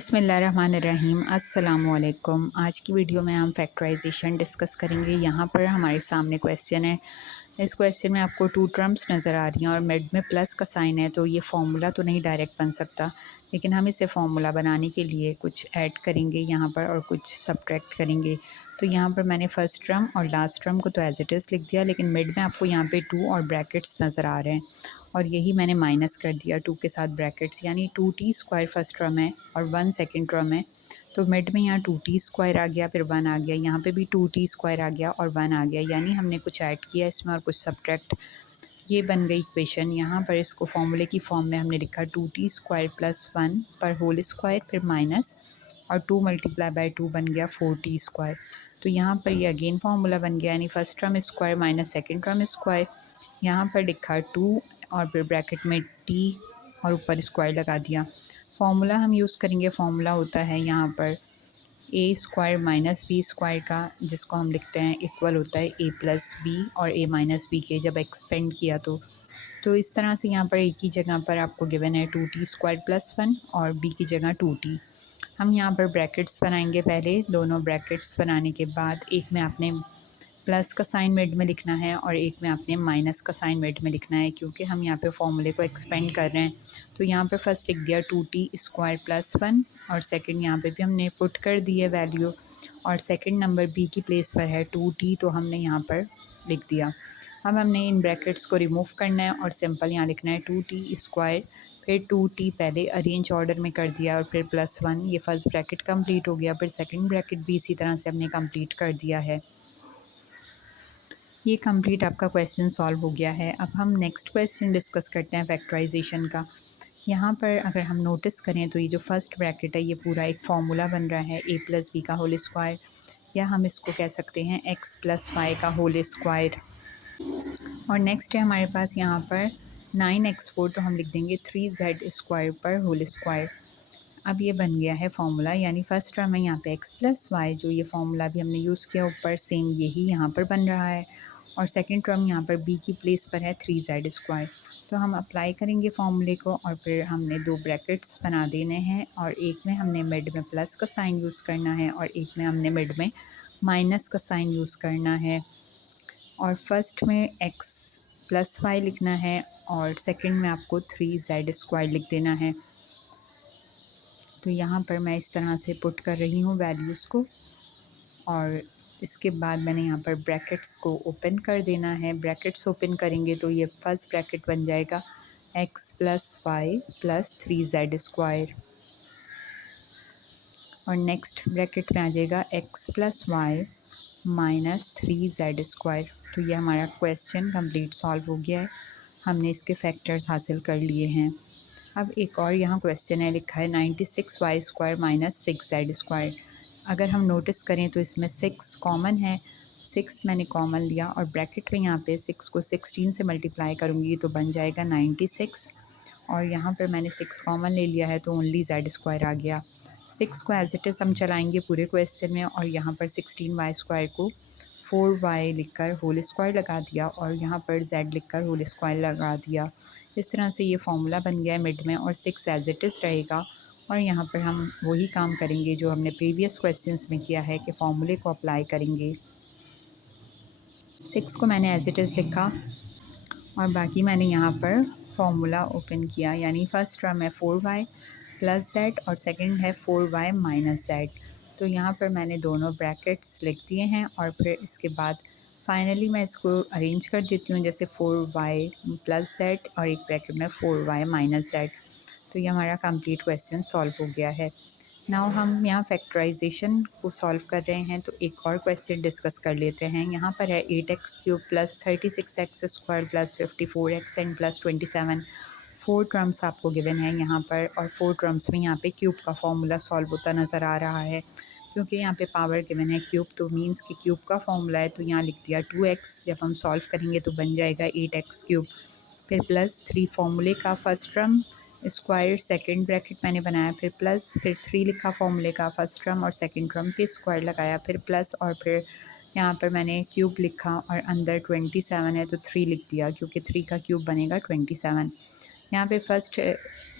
बिस्मिल्लाहिर्रहमानिर्रहीम अस्सलामुअलैकुम। आज की वीडियो में हम फैक्टराइजेशन डिस्कस करेंगे। यहाँ पर हमारे सामने क्वेश्चन है। इस क्वेश्चन में आपको टू टर्म्स नज़र आ रही हैं और मिड में प्लस का साइन है, तो ये फार्मूला तो नहीं डायरेक्ट बन सकता, लेकिन हम इसे फार्मूला बनाने के लिए कुछ ऐड करेंगे यहाँ पर और कुछ सब्ट्रैक्ट करेंगे। तो यहाँ पर मैंने फ़र्स्ट टर्म और लास्ट टर्म को तो एज इट इज़ लिख दिया, लेकिन मिड में आपको यहाँ पे 2 और ब्रैकेट्स नज़र आ रहे हैं और यही मैंने माइनस कर दिया 2 के साथ ब्रैकेट्स, यानी 2t² फर्स्ट टर्म है और 1 सेकेंड टर्म है। तो मिड में यहाँ 2t² आ गया, फिर 1 आ गया, यहाँ पे भी 2t² आ गया और 1 आ गया, यानी हमने कुछ ऐड किया इसमें और कुछ सब्ट्रैक्ट। ये बन गई इक्वेशन। यहाँ पर इसको फॉर्मूले की फॉर्म में हमने लिखा 2t² + 1 पर होल स्क्वायर, फिर माइनस और 2 × 2 बन गया 4t²। तो यहाँ पर ये अगेन फार्मूला बन गया, यानी first term square minus second term square. यहाँ पर लिखा 2 और फिर ब्रैकेट में t और ऊपर स्क्वायर लगा दिया। फार्मूला हम यूज़ करेंगे, फार्मूला होता है यहाँ पर a² - b² का, जिसको हम लिखते हैं इक्वल होता है a + b और a - b के जब एक्सपेंड किया तो इस तरह से यहाँ पर a की जगह पर आपको गिवन है 2t² + 1 और b की जगह 2t। हम यहाँ पर ब्रैकेट्स बनाएंगे पहले। दोनों ब्रैकेट्स बनाने के बाद एक में आपने प्लस का साइन मिड में लिखना है और एक में आपने माइनस का साइन मिड में लिखना है, क्योंकि हम यहाँ पे फॉर्मूले को एक्सपेंड कर रहे हैं। तो यहाँ पे फर्स्ट लिख दिया 2t² + 1 और सेकंड यहाँ पे भी हमने पुट कर दी है वैल्यू, और सेकंड नंबर b की प्लेस पर है 2t, तो हमने यहाँ पर लिख दिया। अब हमने इन ब्रैकेट्स को रिमूव करना है और सिंपल यहाँ लिखना है 2t², फिर 2t पहले अरेंज ऑर्डर में कर दिया और फिर +1। ये फर्स्ट ब्रैकेट कंप्लीट हो गया, फिर सेकंड ब्रैकेट भी इसी तरह से हमने कंप्लीट कर दिया है। ये कंप्लीट आपका क्वेश्चन सॉल्व हो गया है। अब हम नेक्स्ट क्वेश्चन डिस्कस करते हैं फैक्टराइजेशन का। यहाँ पर अगर हम नोटिस करें तो ये जो फर्स्ट ब्रैकेट है ये पूरा एक फार्मूला बन रहा है a + b का होल स्क्वायर, या हम इसको कह सकते हैं x + y का होल स्क्वायर। और नेक्स्ट है हमारे पास यहाँ पर 9x4, तो हम लिख देंगे 3z² पर होल स्क्वायर। अब ये बन गया है फार्मूला, यानी फर्स्ट टर्म है यहाँ पे x + y, जो ये फार्मूला भी हमने यूज़ किया ऊपर, सेम यही यहाँ पर बन रहा है। और सेकंड टर्म यहाँ पर b की प्लेस पर है 3z²। तो हम अप्लाई करेंगे फार्मूले को और फिर हमने 2 ब्रैकेट्स बना देने हैं, और एक में हमने मिड में प्लस का साइन यूज़ करना है और एक में हमने मिड में माइनस का साइन यूज़ करना है। और फर्स्ट में x + y लिखना है और सेकंड में आपको 3z² लिख देना है। तो यहाँ पर मैं इस तरह से पुट कर रही हूँ वैल्यूज़ को, और इसके बाद मैंने यहाँ पर ब्रैकेट्स को ओपन कर देना है। ब्रैकेट्स ओपन करेंगे तो ये फर्स्ट ब्रैकेट बन जाएगा x + y + 3z², और नेक्स्ट ब्रैकेट में आ जाएगा x + y - 3z²। तो ये हमारा क्वेश्चन कंप्लीट सॉल्व हो गया है। हमने इसके फैक्टर्स हासिल कर लिए हैं। अब एक और यहाँ क्वेश्चन है, लिखा है 96y² - 6z²। अगर हम नोटिस करें तो इसमें 6 कॉमन है, 6 मैंने कॉमन लिया और ब्रैकेट में यहाँ पे 6 को 16 से मल्टीप्लाई करूँगी तो बन जाएगा 96, और यहाँ पर मैंने 6 कॉमन ले लिया है तो ओनली z² आ गया। 6 को एज इट इज़ हम चलाएँगे पूरे क्वेश्चन में, और यहाँ पर 16y² को 4y लिखकर होल स्क्वायर लगा दिया और यहाँ पर z लिखकर होल स्क्वायर लगा दिया। इस तरह से ये फार्मूला बन गया है मिड में, और 6 एज इट इज़ रहेगा। और यहाँ पर हम वही काम करेंगे जो हमने प्रीवियस क्वेश्चंस में किया है कि फार्मूले को अप्लाई करेंगे। 6 को मैंने एज इट इज़ लिखा और बाकी मैंने यहाँ पर फार्मूला ओपन किया, यानी फर्स्ट टर्म है 4y + z और सेकंड है 4y - z। तो यहाँ पर मैंने दोनों ब्रैकेट्स लिख दिए हैं और फिर इसके बाद फाइनली मैं इसको अरेंज कर देती हूँ, जैसे 4y + z और एक ब्रैकेट में 4y - z। तो ये हमारा कंप्लीट क्वेश्चन सॉल्व हो गया है। नाउ हम यहाँ फैक्टराइजेशन को सॉल्व कर रहे हैं, तो एक और क्वेश्चन डिस्कस कर लेते हैं। यहाँ पर है 8x³ + 36x² + 54x and +27। 4 terms आपको गिवन है यहाँ पर, और 4 टर्म्स में यहाँ पे क्यूब का फॉर्मूला सॉल्व होता नज़र आ रहा है। क्योंकि यहाँ पे पावर गिवन है क्यूब, तो मींस कि क्यूब का फॉर्मूला है, तो यहाँ लिख दिया 2x। जब हम सॉल्व करेंगे तो बन जाएगा 8x³, फिर +3 फार्मूले का first term square, second bracket मैंने बनाया, फिर प्लस, फिर 3 लिखा फॉर्मूले का फर्स्ट टर्म और सेकंड टर्म पे स्क्वायर लगाया, फिर प्लस, और फिर यहाँ पर मैंने क्यूब लिखा और अंदर 27 है तो 3 लिख दिया, क्योंकि 3 का क्यूब बनेगा 27। यहाँ पे फर्स्ट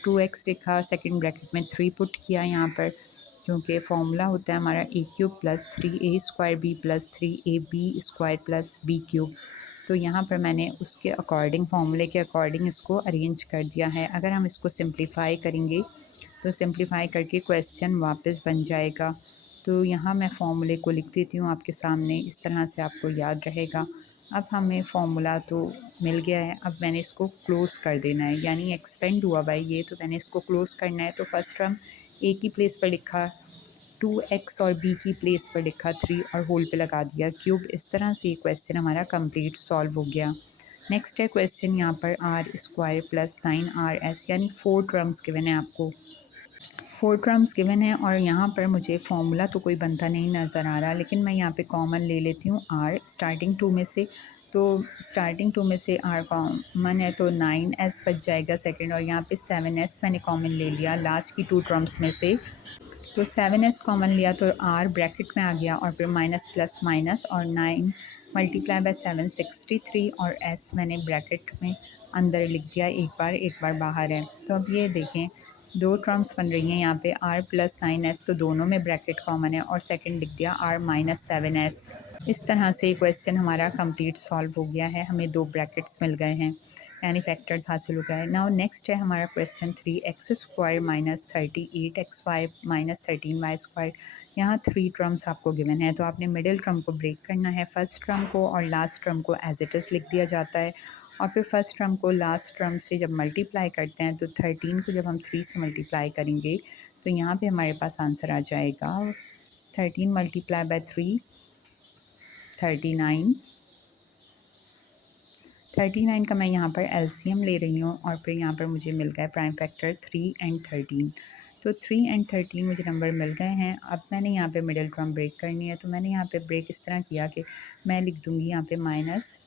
2x लिखा, सेकंड ब्रैकेट में 3 पुट किया यहाँ पर, क्योंकि फॉर्मूला होता है हमारा a cube plus 3a square b plus 3ab square plus b cube. तो यहाँ पर मैंने उसके अकॉर्डिंग, फार्मूले के अकॉर्डिंग इसको अरेंज कर दिया है। अगर हम इसको सिंप्लीफाई करेंगे तो सिंप्लीफाई करके क्वेश्चन वापस बन जाएगा। तो यहाँ मैं फ़ॉर्मूले को लिख देती हूँ आपके सामने, इस तरह से आपको याद रहेगा। अब हमें फ़ॉर्मूला तो मिल गया है, अब मैंने इसको क्लोज़ कर देना है, यानी एक्सपेंड हुआ भाई ये, तो मैंने इसको क्लोज़ करना है। तो फर्स्ट टर्म ए की प्लेस पर लिखा 2x और b की प्लेस पर लिखा 3 और होल पे लगा दिया क्यूब। इस तरह से ये क्वेश्चन हमारा कंप्लीट सॉल्व हो गया। नेक्स्ट है क्वेश्चन यहाँ पर आर स्क्वायर प्लस 9RS, यानी 4 टर्म्स गिवन है आपको, 4 टर्म्स गिवन है। और यहाँ पर मुझे फॉर्मूला तो कोई बनता नहीं नज़र आ रहा, लेकिन मैं यहाँ पे कॉमन ले लेती हूँ आर स्टार्टिंग 2 में से। तो स्टार्टिंग 2 में से आर कॉमन है तो 9s बच जाएगा सेकंड, और यहाँ पे 7s मैंने कॉमन ले लिया लास्ट की 2 टर्म्स में से। तो 7s कॉमन लिया तो आर ब्रैकेट में आ गया, और फिर माइनस प्लस माइनस, और 9 मल्टीप्लाई बाय 7 63, और s मैंने ब्रैकेट में अंदर लिख दिया, एक बार बाहर है। तो अब ये देखें, दो टर्म्स बन रही हैं यहाँ पे, r प्लस 9s, तो दोनों में ब्रैकेट कॉमन है, और सेकंड लिख दिया r माइनस 7s। इस तरह से क्वेश्चन हमारा कंप्लीट सॉल्व हो गया है, हमें दो ब्रैकेट्स मिल गए हैं, यानी फैक्टर्स हासिल हो गए। नाउ नेक्स्ट है हमारा question 3x square minus 38xy minus 13y square. यहाँ 3 टर्म्स आपको गिवन है, तो आपने मिडिल टर्म को ब्रेक करना है, फर्स्ट टर्म को और लास्ट टर्म को एज इट इज़ लिख दिया जाता है। और फिर फर्स्ट टर्म को लास्ट टर्म से जब मल्टीप्लाई करते हैं तो 13 को जब हम 3 से मल्टीप्लाई करेंगे तो यहाँ पे हमारे पास आंसर आ जाएगा 13 मल्टीप्लाई बाय 3 39। 39 का मैं यहाँ पर एलसीएम ले रही हूँ, और फिर यहाँ पर मुझे मिल गया प्राइम फैक्टर 3 एंड 13। तो 3 एंड 13 मुझे नंबर मिल गए हैं। अब मैंने यहाँ पे मिडिल टर्म ब्रेक करनी है, तो मैंने यहाँ पे ब्रेक इस तरह किया कि मैं लिख दूँगी यहाँ पे माइनस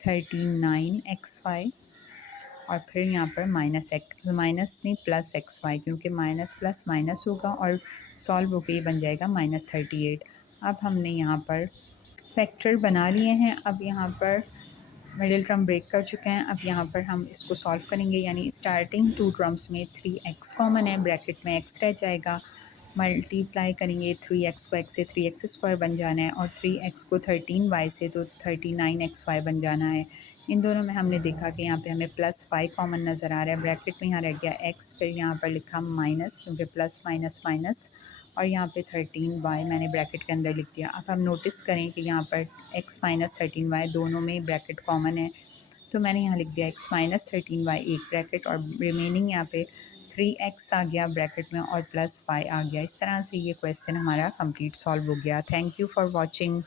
39xy, और फिर यहाँ पर माइनस नहीं प्लस XY, क्योंकि माइनस प्लस माइनस होगा और सॉल्व होकर ये बन जाएगा माइनस 38। अब हमने यहाँ पर फैक्टर बना लिए हैं, अब यहाँ पर मिडिल टर्म ब्रेक कर चुके हैं। अब यहाँ पर हम इसको सॉल्व करेंगे, यानी स्टार्टिंग 2 टर्म्स में 3x कॉमन है, ब्रैकेट में x रह जाएगा, मल्टीप्लाई करेंगे 3x को x से 3x स्क्वायर बन जाना है, और 3x को 13y से तो 39xy बन जाना है। इन दोनों में हमने देखा कि यहाँ पे हमें प्लस y कॉमन नज़र आ रहा है, ब्रैकेट में यहाँ रह गया x, फिर यहाँ पर लिखा माइनस, क्योंकि प्लस माइनस माइनस, और यहाँ पे 13y मैंने ब्रैकेट के अंदर लिख दिया। अब हम नोटिस करें कि यहाँ पर x माइनस 13y दोनों में ब्रैकेट कॉमन है, तो मैंने यहाँ लिख दिया x माइनस 13y एक ब्रैकेट, और रिमेनिंग यहाँ पे 3x आ गया ब्रैकेट में, और प्लस y आ गया। इस तरह से ये क्वेश्चन हमारा कंप्लीट सॉल्व हो गया। Thank you for watching.